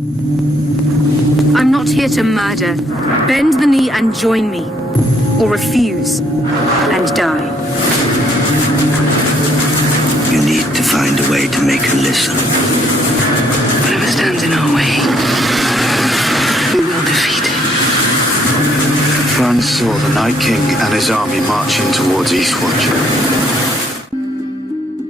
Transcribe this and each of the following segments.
I'm not here to murder. Bend the knee and join me. Or refuse and die. You need to find a way to make her listen. Whatever stands in our way, we will defeat it. Bran saw the Night King and his army marching towards Eastwatch.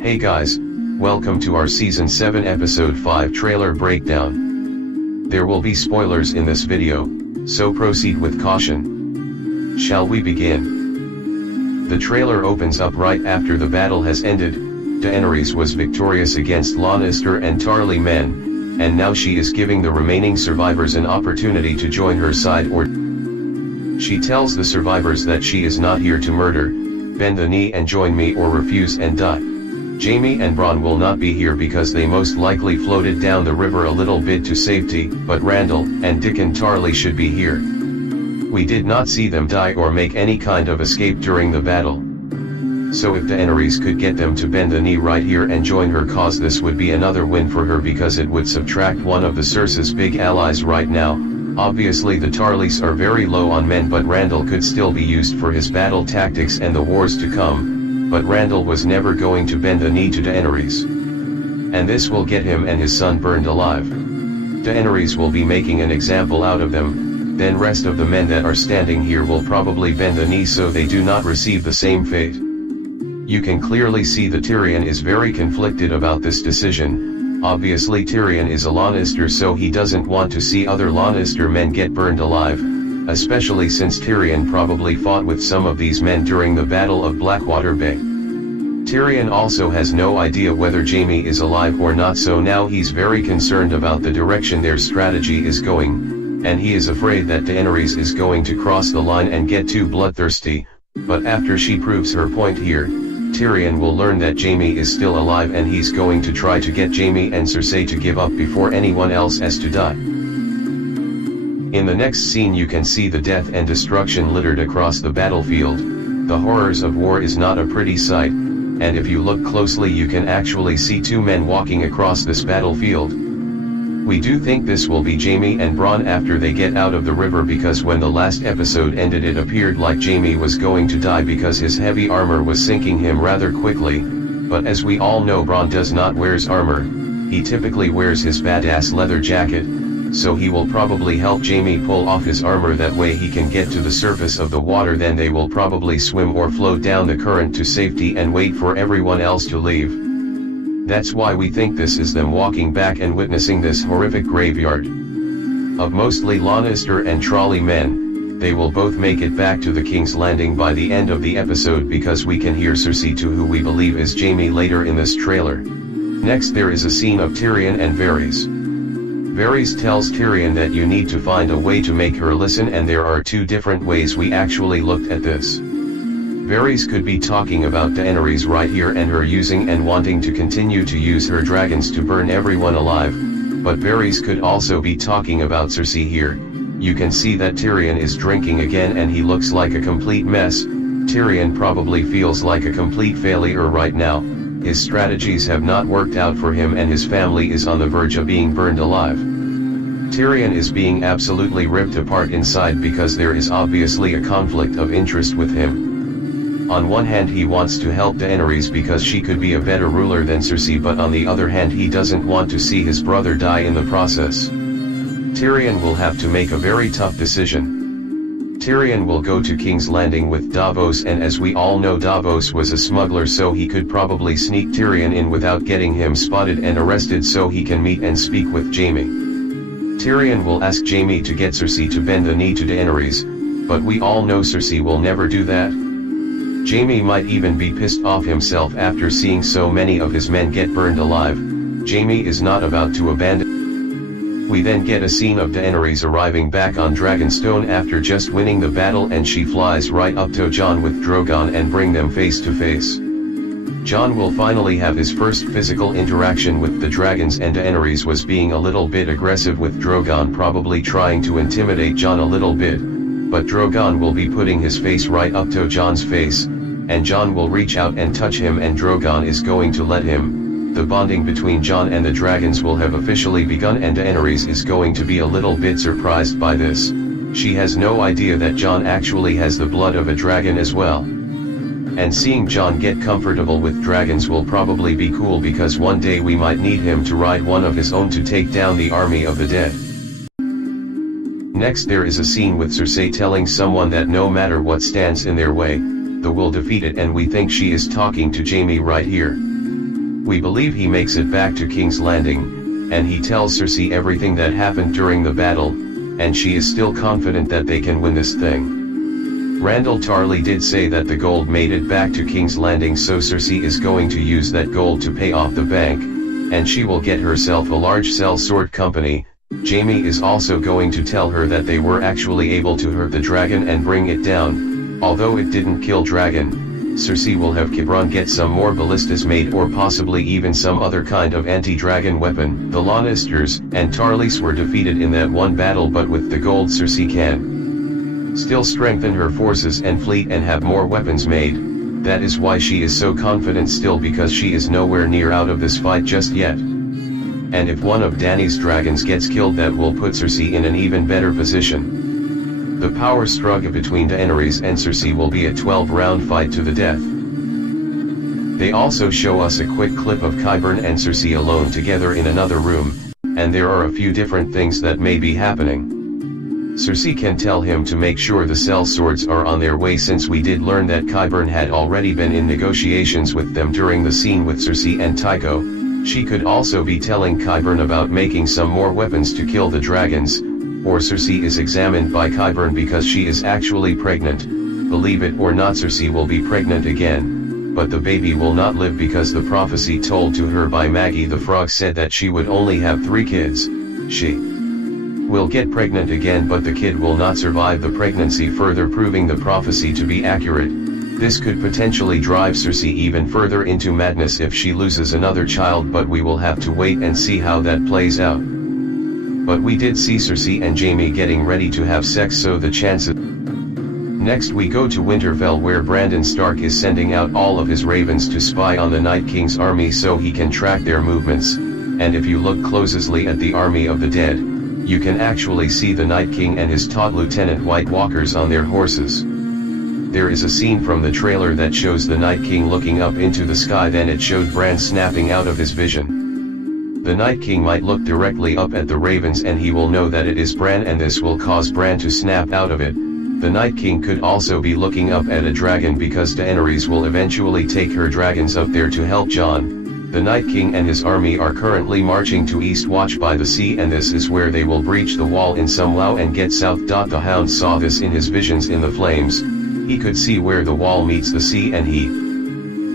Hey guys, welcome to our Season 7 Episode 5 trailer breakdown. There will be spoilers in this video, so proceed with caution. Shall we begin? The trailer opens up right after the battle has ended. Daenerys was victorious against Lannister and Tarly men, and now she is giving the remaining survivors an opportunity to join her side or she tells the survivors that she is not here to murder, bend the knee and join me or refuse and die. Jaime and Bronn will not be here because they most likely floated down the river a little bit to safety, but Randall and Dickon Tarly should be here. We did not see them die or make any kind of escape during the battle. So if Daenerys could get them to bend the knee right here and join her cause, this would be another win for her because it would subtract one of the Cersei's big allies right now. Obviously the Tarlys are very low on men, but Randall could still be used for his battle tactics and the wars to come, but Randall was never going to bend the knee to Daenerys. And this will get him and his son burned alive. Daenerys will be making an example out of them, then rest of the men that are standing here will probably bend the knee so they do not receive the same fate. You can clearly see that Tyrion is very conflicted about this decision. Obviously Tyrion is a Lannister, so he doesn't want to see other Lannister men get burned alive, especially since Tyrion probably fought with some of these men during the Battle of Blackwater Bay. Tyrion also has no idea whether Jaime is alive or not, so now he's very concerned about the direction their strategy is going, and he is afraid that Daenerys is going to cross the line and get too bloodthirsty, but after she proves her point here, Tyrion will learn that Jaime is still alive and he's going to try to get Jaime and Cersei to give up before anyone else has to die. In the next scene you can see the death and destruction littered across the battlefield. The horrors of war is not a pretty sight, and if you look closely you can actually see two men walking across this battlefield. We do think this will be Jaime and Bronn after they get out of the river, because when the last episode ended it appeared like Jaime was going to die because his heavy armor was sinking him rather quickly, but as we all know Bronn does not wears armor, he typically wears his badass leather jacket, so he will probably help Jaime pull off his armor, that way he can get to the surface of the water, then they will probably swim or float down the current to safety and wait for everyone else to leave. That's why we think this is them walking back and witnessing this horrific graveyard of mostly Lannister and Tarly men. They will both make it back to the King's Landing by the end of the episode, because we can hear Cersei to who we believe is Jaime later in this trailer. Next there is a scene of Tyrion and Varys. Varys tells Tyrion that you need to find a way to make her listen, and there are two different ways we actually looked at this. Varys could be talking about Daenerys right here and her using and wanting to continue to use her dragons to burn everyone alive, but Varys could also be talking about Cersei here. You can see that Tyrion is drinking again and he looks like a complete mess. Tyrion probably feels like a complete failure right now. His strategies have not worked out for him and his family is on the verge of being burned alive. Tyrion is being absolutely ripped apart inside because there is obviously a conflict of interest with him. On one hand he wants to help Daenerys because she could be a better ruler than Cersei, but on the other hand he doesn't want to see his brother die in the process. Tyrion will have to make a very tough decision. Tyrion will go to King's Landing with Davos, and as we all know Davos was a smuggler, so he could probably sneak Tyrion in without getting him spotted and arrested so he can meet and speak with Jaime. Tyrion will ask Jaime to get Cersei to bend the knee to Daenerys, but we all know Cersei will never do that. Jaime might even be pissed off himself after seeing so many of his men get burned alive. Jaime is not about to abandon. We then get a scene of Daenerys arriving back on Dragonstone after just winning the battle, and she flies right up to Jon with Drogon and bring them face to face. Jon will finally have his first physical interaction with the dragons, and Daenerys was being a little bit aggressive with Drogon, probably trying to intimidate Jon a little bit, but Drogon will be putting his face right up to Jon's face, and Jon will reach out and touch him and Drogon is going to let him. the bonding between Jon and the dragons will have officially begun, and Daenerys is going to be a little bit surprised by this. She has no idea that Jon actually has the blood of a dragon as well. And seeing Jon get comfortable with dragons will probably be cool, because one day we might need him to ride one of his own to take down the army of the dead. Next there is a scene with Cersei telling someone that no matter what stands in their way, they will defeat it, and we think she is talking to Jaime right here. We believe he makes it back to King's Landing, and he tells Cersei everything that happened during the battle, and she is still confident that they can win this thing. Randall Tarly did say that the gold made it back to King's Landing, so Cersei is going to use that gold to pay off the bank, and she will get herself a large sellsword company. Jaime is also going to tell her that they were actually able to hurt the dragon and bring it down, although it didn't kill dragon. Cersei will have Qyburn get some more ballistas made, or possibly even some other kind of anti-dragon weapon. The Lannisters and Tarlys were defeated in that one battle, but with the gold Cersei can still strengthen her forces and fleet and have more weapons made. That is why she is so confident still, because she is nowhere near out of this fight just yet. And if one of Dany's dragons gets killed, that will put Cersei in an even better position. The power struggle between Daenerys and Cersei will be a 12-round fight to the death. They also show us a quick clip of Qyburn and Cersei alone together in another room, and there are a few different things that may be happening. Cersei can tell him to make sure the sellswords are on their way, since we did learn that Qyburn had already been in negotiations with them during the scene with Cersei and Tycho. She could also be telling Qyburn about making some more weapons to kill the dragons, or Cersei is examined by Qyburn because she is actually pregnant. Believe it or not, Cersei will be pregnant again, but the baby will not live, because the prophecy told to her by Maggie the Frog said that she would only have 3 kids. She will get pregnant again, but the kid will not survive the pregnancy, further proving the prophecy to be accurate. This could potentially drive Cersei even further into madness if she loses another child, but we will have to wait and see how that plays out. But we did see Cersei and Jaime getting ready to have sex, so the chances. Next we go to Winterfell, where Brandon Stark is sending out all of his ravens to spy on the Night King's army so he can track their movements, and if you look closely at the army of the dead, you can actually see the Night King and his taught Lieutenant White Walkers on their horses. There is a scene from the trailer that shows the Night King looking up into the sky, then it showed Bran snapping out of his vision. The Night King might look directly up at the ravens and he will know that it is Bran, and this will cause Bran to snap out of it. The Night King could also be looking up at a dragon, because Daenerys will eventually take her dragons up there to help Jon. The Night King and his army are currently marching to Eastwatch by the sea, and this is where they will breach the wall in some low and get south. The Hound saw this in his visions in the flames. He could see where the wall meets the sea, and he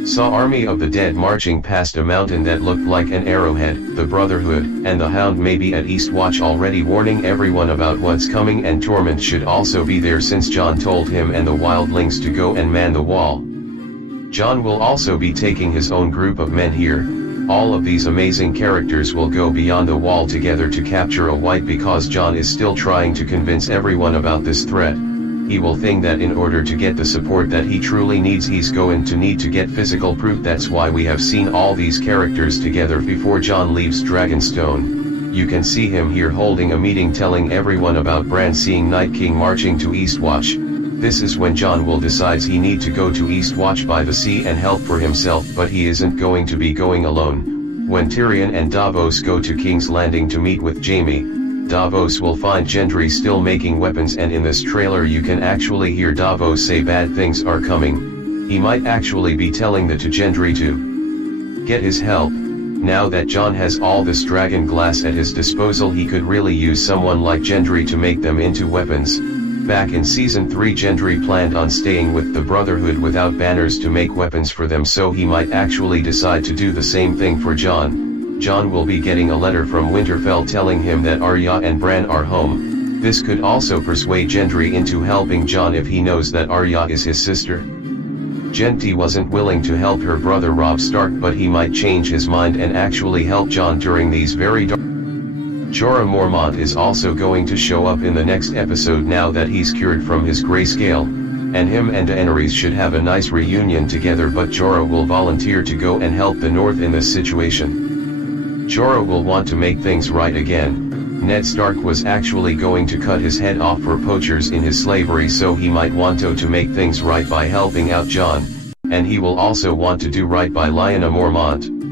saw army of the dead marching past a mountain that looked like an arrowhead. The Brotherhood and the Hound may be at Eastwatch already, warning everyone about what's coming, and Tormund should also be there since Jon told him and the wildlings to go and man the wall. Jon will also be taking his own group of men here. All of these amazing characters will go beyond the wall together to capture a White, because Jon is still trying to convince everyone about this threat. He will think that in order to get the support that he truly needs, he's going to need to get physical proof. That's why we have seen all these characters together before Jon leaves Dragonstone. You can see him here holding a meeting telling everyone about Bran seeing Night King marching to Eastwatch. This is when Jon will decide he need to go to Eastwatch by the sea and help for himself, but he isn't going to be going alone. When Tyrion and Davos go to King's Landing to meet with Jaime, Davos will find Gendry still making weapons, and in this trailer you can actually hear Davos say bad things are coming. He might actually be telling that to Gendry to get his help. Now that Jon has all this dragon glass at his disposal, he could really use someone like Gendry to make them into weapons. Back in Season 3, Gendry planned on staying with the Brotherhood without banners to make weapons for them, so he might actually decide to do the same thing for Jon. Jon will be getting a letter from Winterfell telling him that Arya and Bran are home. This could also persuade Gendry into helping Jon if he knows that Arya is his sister. Gendry wasn't willing to help her brother Robb Stark, but he might change his mind and actually help Jon during these very dark. Jorah Mormont is also going to show up in the next episode now that he's cured from his grayscale. and him and Daenerys should have a nice reunion together, but Jorah will volunteer to go and help the North in this situation. Jorah will want to make things right again. Ned Stark was actually going to cut his head off for poachers in his slavery, so he might want to make things right by helping out Jon, and he will also want to do right by Lyanna Mormont.